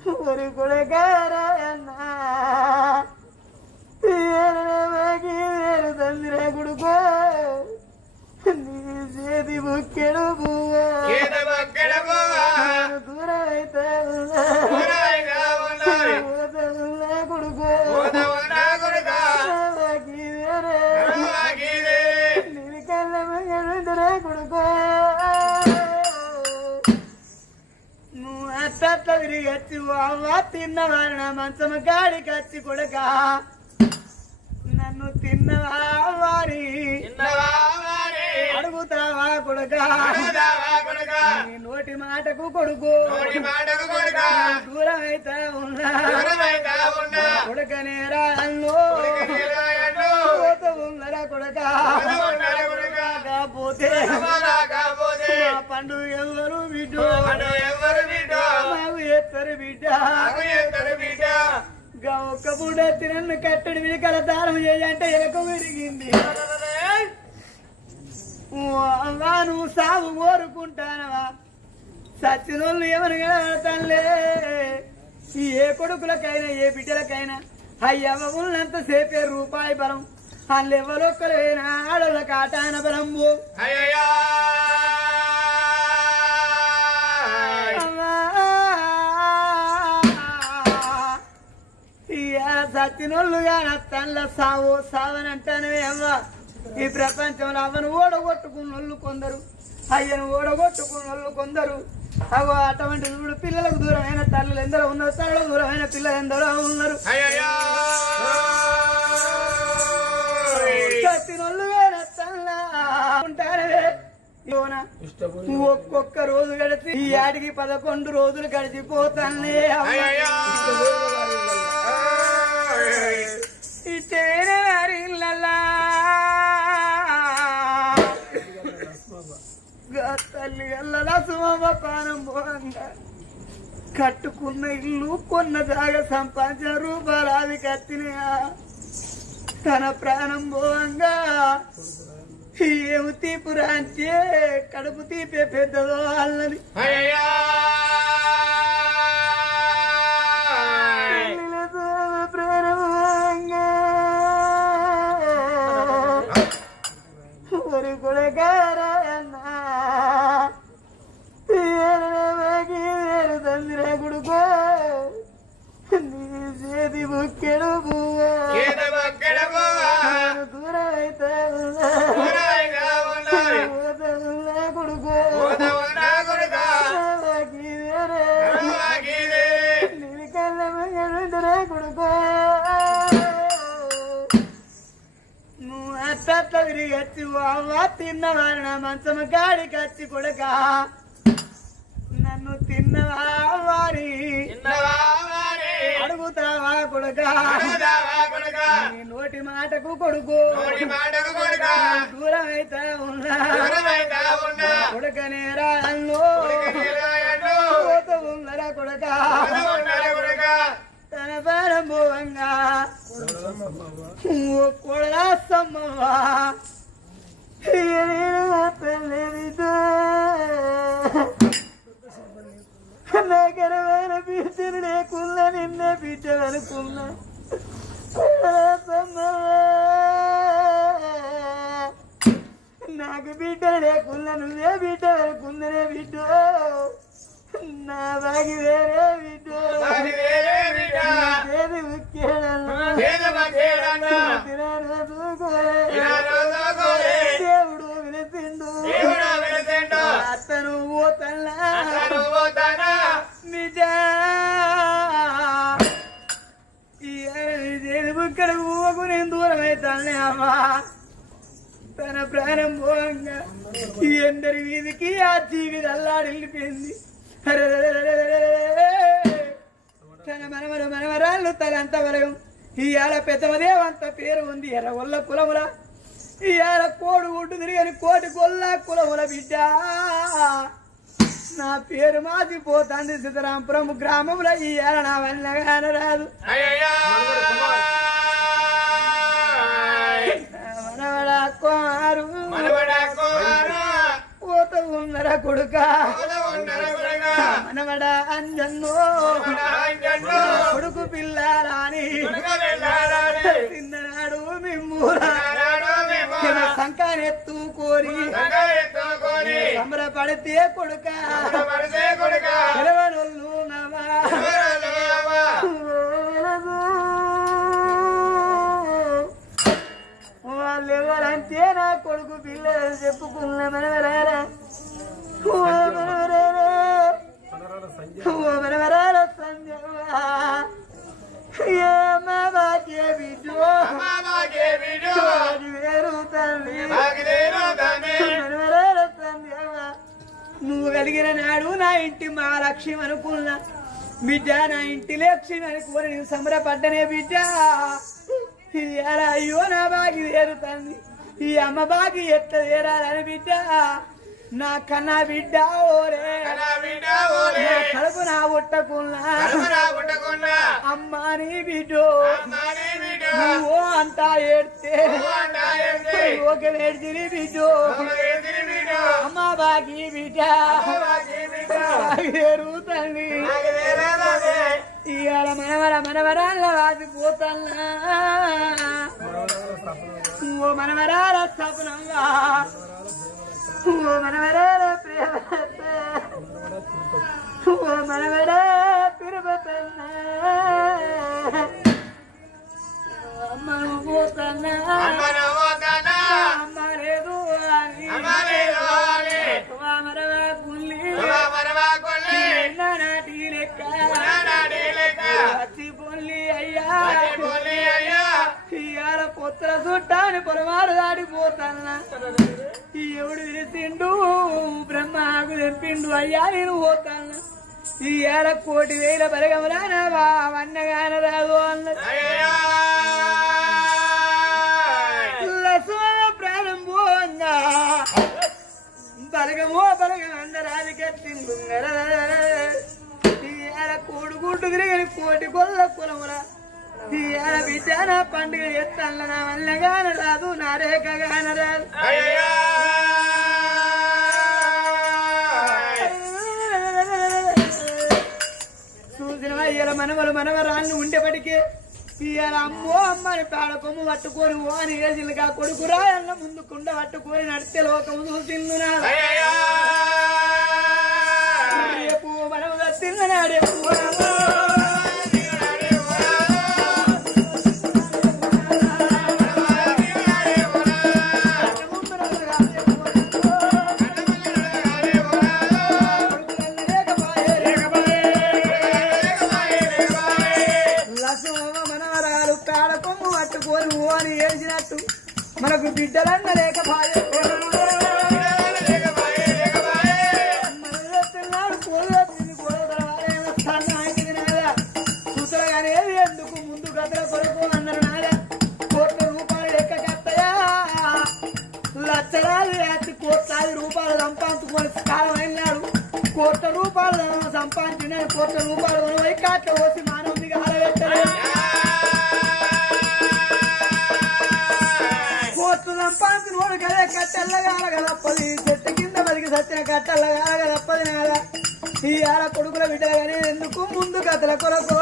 ஒரு குலகாரண்ணா தந்திர கொடுக்கோ நீ சேதி முக்கெடு பூவா தூர வைத்த கொடுக்கோ நீ கல்ல கொடுக்கோ అత్త తిరిగి వచ్చి తిన్నవారు నా మంచం గాడికి వచ్చి కొడక నన్ను తిన్నవా వారి అడుగుతావా కొడక నీ నోటి మాటకు కొడుకు దూరం అయితే ఉన్నా కొడకనేరా అన్ను పోత ఉన్నరా కొడక కాకపోతే పండు ఎవరు బిడ్డు ఎత్తరు బిడ్డ ఒక్క పూట తినన్ను కట్టడి విడికల దానం చేయంటే ఏకం విరిగింది నువ్వు సాగు కోరుకుంటానవా సచ్చినోళ్ళు ఎవరు కనబడతానులే ఏ కొడుకులకైనా ఏ బిడ్డలకైనా అయ్యవ ఉన్నంతసేపే రూపాయి బలం వాళ్ళు ఎవరొక్కరైనా ఆడల కాటాన బలంబు సత్తినోళ్ళుగా తనల సావో సావనంటానవే అవ్వ ఈ ప్రపంచంలో అవ్వను ఓడగొట్టుకున్నోళ్ళు కొందరు అయ్యను ఓడగొట్టుకున్నోళ్ళు కొందరు అగో అటువంటి చూడు పిల్లలకు దూరమైన తల్లులు ఎందరో ఉన్నారు తల్లులకు దూరమైన పిల్లలు ఎందరో ఉన్నారు సత్తినోళ్ళుగా తనలా ఉంటానవే ఒక్కొక్క రోజు గడిచి ఈ ఆడికి 11 రోజులు గడిచిపోతానే తల్లి అల్లలా సుమమ్మ పానం పోంగా కట్టుకున్న ఇల్లు కొన్న జాగా సంపాదించిన రూపాయలు అది కత్తినయా తన ప్రాణం పోంగా ఏమి తీపురా అంటే కడుపు తీపే పెద్దదో అన్నది ஒரு குலகாரண்ணா தந்திர கொடுக்கோ நீ சேதி முக்கெடு பூவா దూర வைத்த கொடுக்கோ நீ கல்ல கொடுக்கో నువ్వు అత్త తిరిగి వచ్చి తిన్నవారు నా మంచం గాడికి వచ్చి కొడక నన్ను తిన్నవా వారి అడుగుతావా కొడక నీ నోటి మాటకు కొడుకు దూరం అయితే ఉన్నా కొడకనేరా అన్ను పోత ఉన్నరా కొడక తన ప్రారంభంగా కొడలా సమ్మవా నాకరమైన బిడ్డను లేకున్నా నిన్నే బిడ్డ అనుకున్నా నాకు బిడ్డలు లేకున్నా నువ్వే బిడ్డ అనుకుందనే బిడ్డ నా బాగి వేరే బిడ్డ దేవుడు వినసిండు అతను పోతన్నా నిజా ఇక్కడ ఊవకు నేను దూరం అవుతానే అమ్మా తన ప్రాణం పోగా ఎందరి వీధికి ఆ జీవి అల్లాడిల్లిపోయింది తన మనవరాళ్ళు తలంత వలయం ఇవాళ పెద్దమదేవంత పేరు ఉంది ఎర్రగొల్ల కులముల ఇవాళ కోడు గుడ్డు తిరిగని కోటి గొల్ల కులముల బిడ్డ నా పేరు మాసిపోతాంది సీతారాంపురం గ్రామంలో ఇవాళ నా వల్ల కానరాదు మనవడా కుమారు పోత ఉన్నరా కొడుక మనవడ అంజన్నో కొడుకు పిల్లారాని తిన్ననాడు మిమ్మూరా సంకానెత్తు కోరి సంబరపడితే కొడుక పిలవనొల్లు నవా వాళ్ళు ఎవరంటే నా కొడుకు పిల్లలు చెప్పుకున్న మనవరారా మనవరాల సంజయ్ నువ్వు కలిగిన నాడు నా ఇంటి మా లక్ష్యం అనుకున్నా బిడ్డ నా ఇంటి లక్ష్యం అనుకుని నేను సంబరపడ్డనే బిడ్డ అయ్యో నా బాగి వేరుతుంది ఈ అమ్మ బాగి ఎట్ట వేరాలని బిడ్డ నా కన్నా బిడ్డ ఓరే కడుపు నా ఉట్టకున్నా అమ్మా నీ బిడ్డో నువ్వు అంతా ఏడ్తే ఒక ఏడ్చిరి బిడ్డో అమ్మ బాగి బిడ్డ ఎరుగుతండి ఇవాళ మనవరాళ్ళ వాసిపోతున్నా ఓ మనవరాల సపనంగా ఓ మనవరాల ప్రేమ ఓ మనవడ తిరుపతన్నా అమ్మను పోతన్నా అమ్మ లేదు మరవ పుల్లి నాటి లెక్క వచ్చి పొల్లి అయ్యా ఇవాళ పొత్ర చుట్టాని పొలవారు దాడిపోతాన్నా ఎవడు విరిసిండు బ్రహ్మకు తెంపిండు అయ్యా నేను పోతాను ఈ ఏడ 1,00,000 బలగమురానవా వన్నగాన రాదు అన్నది ప్రాణం పోంగా బలగమో బలగం అందరాది కట్టిండు ఈ ఏడ కోడుగుడ్డు తిరిగి 1,00,000 గొల్ల కులమురా ఈ ఏడ బిడ్డ నా పండుగ ఎత్తల్ల నా వన్నగాన రాదు నా రేఖగాన రాదు ఇవాళ మనవలు మనవరాళ్ళు ఉండేపటికే ఇవాళ అమ్మో అమ్మని పేడ కొమ్ము పట్టుకొని ఓ అని వేసిలుగా కొడుకు రాయన్న ముందు కుండ పట్టుకొని నడితే లోకము చూసిందునా రేపు మనము తిన్ననాడే మనకు బిడ్డలన్న లేకపాయే చూసగానే ఎందుకు ముందు గద్దల కొరకు అన్నారు నాదా 1,00,000 రూపాయలు లెక్క కత్తయా లక్షలాది 1,00,00,000 రూపాయలు సంపాదించుకొని కాలం అయినాడు 1,00,00,000 రూపాయలు సంపాదించిన 1,00,00,000 రూపాయలు పోయి కాట్ల పోసి మానవుడిగా అలవెట్టలేదు సంపాదించిన కదే కట్టెల్లగాలగదప్పది చెట్టు కింద బలికి సచ్చిన కట్టెల్లగాలగదప్పది నాదా ఈ ఆడ కొడుకుల బిడ్డలు కానీ ఎందుకు ముందు కథల కొరకు